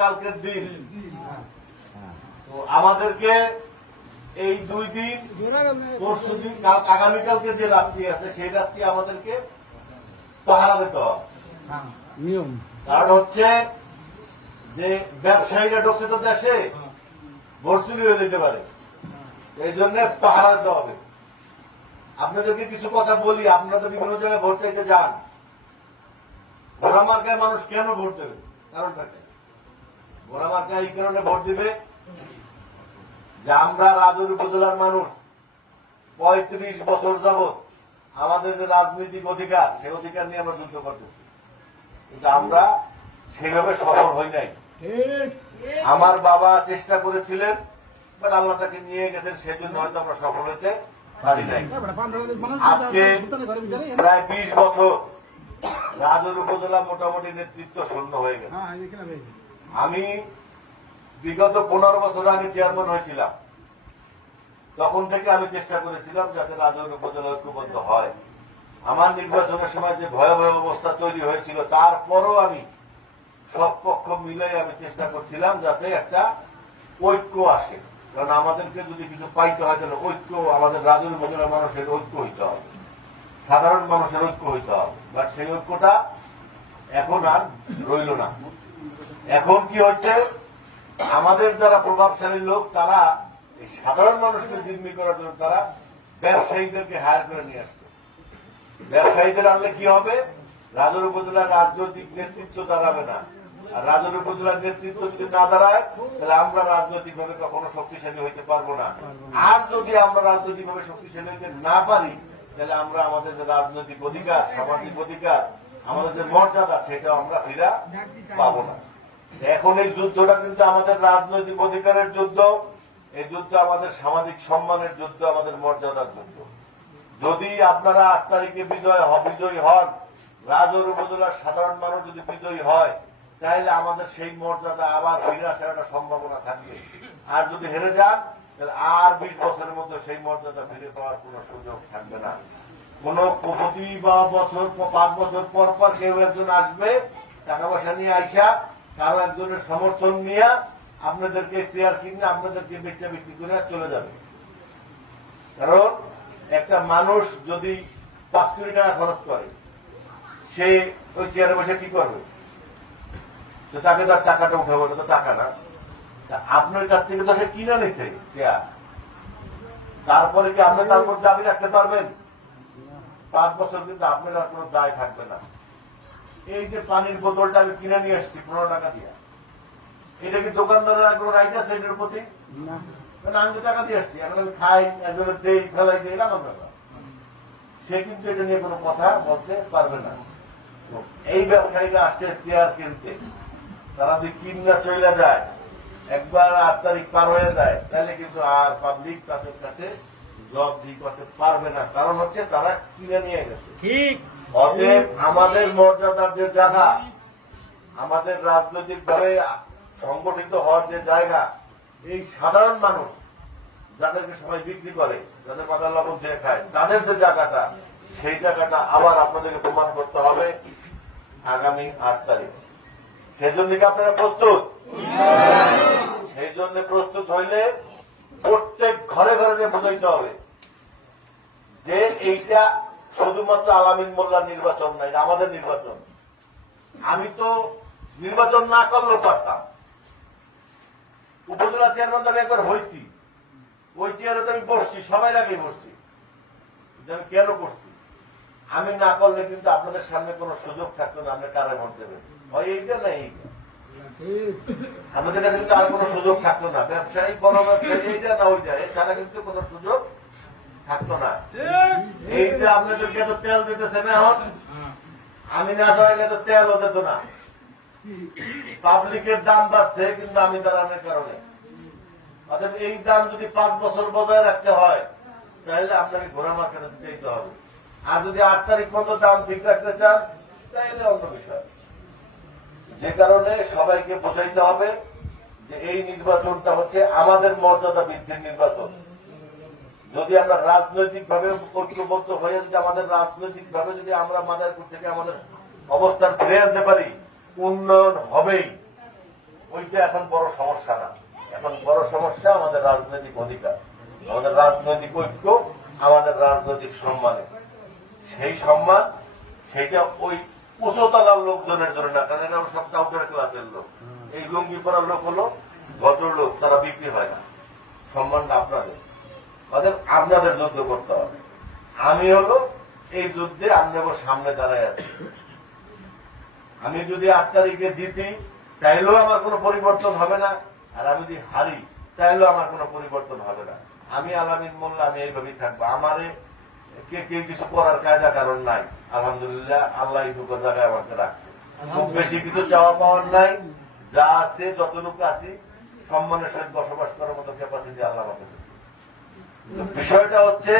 কালকের দিন তো আমাদেরকে এই 2 দিন পরশু দিন আগামীকালকে যে রাত্রি আছে সেই রাত্রি আমাদেরকে পাহারা দিতে হবে। নিয়ম কারণ হচ্ছে যে ব্যবসায়ীরা ঢুকছে তো দেশে ভোট চুরি হয়ে যেতে পারে, এই জন্য পাহারা দিতে হবে। আপনাদেরকে কিছু কথা বলি, আপনারা তো বিভিন্ন জায়গায় ভোট চাইতে যান, ঘোড়া মার্কায় মানুষ কেন ভোট দেবে? কারণটা ঘোড়া মার্কায় এই কারণে ভোট দিবে যে আমরা রাজৌরি উপজেলার মানুষ 35 বছর যাবৎ আমাদের যে রাজনৈতিক অধিকার, সেই অধিকার নিয়ে আমরা যুদ্ধ করতেছি, কিন্তু আমরা সেভাবে সফল হই নাই। আমার বাবা চেষ্টা করেছিলেন, বাট আল্লাহ তাকে নিয়ে গেছেন, সেজন্য হয়তো আমরা সফল হতে পারি নাই। আজকে প্রায় 20 বছর রাজৌরি উপজেলা মোটামুটি নেতৃত্ব শূন্য হয়ে গেছে। আমি বিগত 15 বছর আগে চেয়ারম্যান হয়েছিলাম, তখন থেকে আমি চেষ্টা করেছিলাম যাতে রাজৌরি উপজেলা ঐক্যবদ্ধ হয়। আমার নির্বাচনের সময় যে ভয়াবহ অবস্থা তৈরি হয়েছিল, তারপরও আমি সব পক্ষ মিলে আমি চেষ্টা করছিলাম যাতে একটা ঐক্য আসে। কারণ আমাদেরকে যদি কিছু পাইতে হয় তাহলে ঐক্য, আমাদের রাজৌরি উপজেলার মানুষের ঐক্য হইতে হবে, সাধারণ মানুষের ঐক্য হইতে হবে। বাট সেই ঐক্যটা এখন আর রইল না। এখন কি হচ্ছে, আমাদের যারা প্রভাবশালী লোক তারা এই সাধারণ মানুষকে জিম্মি করার জন্য তারা ব্যবসায়ীদেরকে হায়ার করে নিয়ে আসছে। ব্যবসায়ীদের আনলে কি হবে, রাজৌরি উপজেলার রাজনৈতিক নেতৃত্ব দাঁড়াবে না। আর রাজৌরি উপজেলার নেতৃত্ব যদি না দাঁড়ায় তাহলে আমরা রাজনৈতিক ভাবে কখনো শক্তিশালী হইতে পারবো না। আর যদি আমরা রাজনৈতিক ভাবে শক্তিশালী হইতে না পারি তাহলে আমরা আমাদের যে রাজনৈতিক অধিকার, সামাজিক অধিকার, আমাদের যে মর্যাদা, সেটা আমরা ফিরা পাবো না। এখন এই যুদ্ধটা কিন্তু আমাদের রাজনৈতিক অধিকারের যুদ্ধ, এই যুদ্ধ আমাদের সামাজিক সম্মানের যুদ্ধ, আমাদের মর্যাদার যুদ্ধ। যদি আপনারা 8 তারিখে বিজয়ী হন, রাজৌরি উপজেলার সাধারণ মানুষ যদি বিজয়ী হয়, তাহলে আমাদের সেই মর্যাদা আবার ফিরে আসার একটা সম্ভাবনা থাকবে। আর যদি হেরে যান তাহলে আর 20 বছরের মধ্যে সেই মর্যাদা ফিরে পাওয়ার কোন সুযোগ থাকবে না। কোন প্রতি বা বছর 5 বছর পর পর কেউ একজন আসবে টাকা পয়সা নিয়ে আইসা, কারো একজনের সমর্থন নিয়ে আপনাদেরকে শেয়ার কিনে আপনাদেরকে বেচা বিক্রি করে চলে যাবে। কারণ একটা মানুষ যদি 5 কোটি টাকা খরচ করে, সে ওই চেয়ারে বসে কি করবে? তো তাকে তার টাকাটা উঠাবো, তো টাকা না, আপনার কাছ থেকে তো সে কিনে নিছে চেয়ার, তারপরে কি আপনি তারপর দাবি রাখতে পারবেন? 5 বছর কিন্তু আপনার আর কোনো দায় থাকবে না। এই যে পানির বোতলটা আমি কিনে নিয়ে আসছি 15 টাকা দিয়ে, এটা কি দোকানদারের কোনো রাইট আছে এটার প্রতি? আমি তো টাকা দিয়ে আসছি, এখন আমি খাই, একজনের দেই, ফেলাই দিই, এরকম ব্যাপার। সে কিন্তু এটা নিয়ে কোনো কথা বলতে পারবে না। এই ব্যবসায়ীরা আসছে চেয়ার কিনতে, তারা যদি কিনা চলে যায়, একবার 8 তারিখ পার হয়ে যায়, তাহলে কিন্তু আর পাবলিক তাদের কাছে জবাবদিহি করতে পারবে না। কারণ হচ্ছে তারা কিনে নিয়ে গেছে। ঠিক। অতএব আমাদের মর্যাদার যে জায়গা, আমাদের রাজনৈতিক ভাবে সংগঠিত হওয়ার যে জায়গা, এই সাধারণ মানুষ যাদেরকে সবাই বিক্রি করে, যাদের মাথার লবণ দিয়ে খায়, তাদের যে জায়গাটা, সেই জায়গাটা আবার আপনাদেরকে প্রমাণ করতে হবে আগামী 8 তারিখ। সেই জন্য কি আপনারা প্রস্তুত? সেই জন্য প্রস্তুত হইলে প্রত্যেক ঘরে ঘরে যে বোঝাইতে হবে যে এইটা শুধুমাত্র আলামিন মোল্লার নির্বাচন নাই, আমাদের নির্বাচন। আমি তো নির্বাচন না করলেও পারতাম, উপজেলা চেয়ারম্যান তো আমি একবার হয়েছি, ওই চেয়ারে তো আমি বসছি, সবাই আগে বসছি, আমি কেন করছি? আমি না করলে কিন্তু আপনাদের সামনে কোনো সুযোগ থাকতো না, আপনি কারে ভোট দেবেন, হয় এইটা না এইটা, আমাদের কাছে কিন্তু আর কোনো সুযোগ থাকতো না। ব্যবসায়ী, বড় ব্যবসায়ী, এইটা না ওইটা, এছাড়া কিন্তু কোনো সুযোগ থাকতো না। এই যে আপনাদেরকে এত তেল দিতেছে না, এখন আমি না দাঁড়াইলে তো তেলও দিত না। পাবলিকের দাম বাড়ছে, কিন্তু আমি দাঁড়ানোর কারণে। অর্থাৎ এই দাম যদি 5 বছর বজায় রাখতে হয়, তাহলে আপনাকে ঘোড়া মার্কেটে দিতে হবে। আর যদি 8 তারিখ পর্যন্ত দাম ঠিক রাখতে চান, তাহলে অন্য বিষয়। যে কারণে সবাইকে বোঝাইতে হবে যে এই নির্বাচনটা হচ্ছে আমাদের মর্যাদা বৃদ্ধির নির্বাচন। যদি আমরা রাজনৈতিক ভাবে ঐক্যবদ্ধ হয়ে যদি আমাদের রাজনৈতিক ভাবে যদি আমরা মাদারীপুর থেকে আমাদের অবস্থান ফিরে আনতে পারি, উন্নয়ন হবেই। ওইটা এখন বড় সমস্যা না। এখন বড় সমস্যা আমাদের রাজনৈতিক অধিকার, আমাদের রাজনৈতিক ঐক্য, আমাদের রাজনৈতিক সম্মানে। সেই সম্মান সেটা ওই উচ্চতলার লোকজনের জন্য না, কারণ এটা সব টাউটার ক্লাসের লোক। এই লুঙ্গি পরার লোক হলো ভদ্র লোক, তারা বিক্রি হয় না। সম্মানটা আপনাদের, আপনাদের যুদ্ধ করতে হবে। আমি হলো এই যুদ্ধে আপনাদের সামনে দাঁড়ায় আছি। আমি যদি 8 তারিখে জিতি তাইলেও আমার কোনো পরিবর্তন হবে না, আর আমি যদি হারি তাইলেও আমার কোনো পরিবর্তন হবে না। আমি আলামিন মোল্লা, আমি এইভাবেই থাকবো। আমারে কে কিছু করার কায়দা কারণ নাই। আলহামদুলিল্লাহ, আল্লাহ এইটুকু জায়গায় আমাকে রাখছে। খুব বেশি কিছু চাওয়া পাওয়ার নাই, যা আছে যতটুকু আছি সম্মানের সহিত বসবাস করার মতো ক্যাপাসিটি আল্লাহ আমাকে দিচ্ছে। বিষয়টা হচ্ছে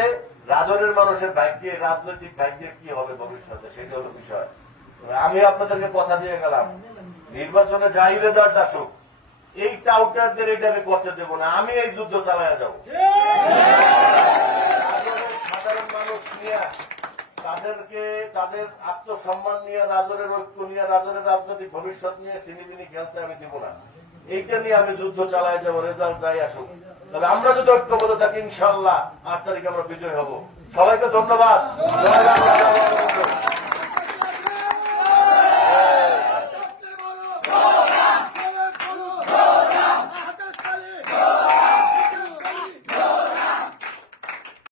রাজনের মানুষের ভাগ্যে, রাজনৈতিক ভাগ্যে কি হবে ভবিষ্যতে, সেটা হলো বিষয়। আমি আপনাদেরকে কথা দিয়ে গেলাম, নির্বাচনে যাই রেজাল্ট আসুক, এই টাউটারদের এটা আমি করতে দেবো না। আমি এই যুদ্ধ চালায় যাব। সাধারণ মানুষ নিয়ে, তাদেরকে তাদের আত্মসম্মান নিয়ে, রাজনের ঐক্য নিয়ে, রাজনের রাজনৈতিক ভবিষ্যৎ নিয়ে চিনিবিনি খেলতে আমি দিব না। এইটা নিয়ে আমি যুদ্ধ চালায় যাবো, রেজাল্ট যাই আসুক। তবে আমরা যদি ঐক্যবদ্ধ থাকি, ইনশাল্লাহ 8 তারিখে আমরা বিজয় হব। সবাইকে ধন্যবাদ।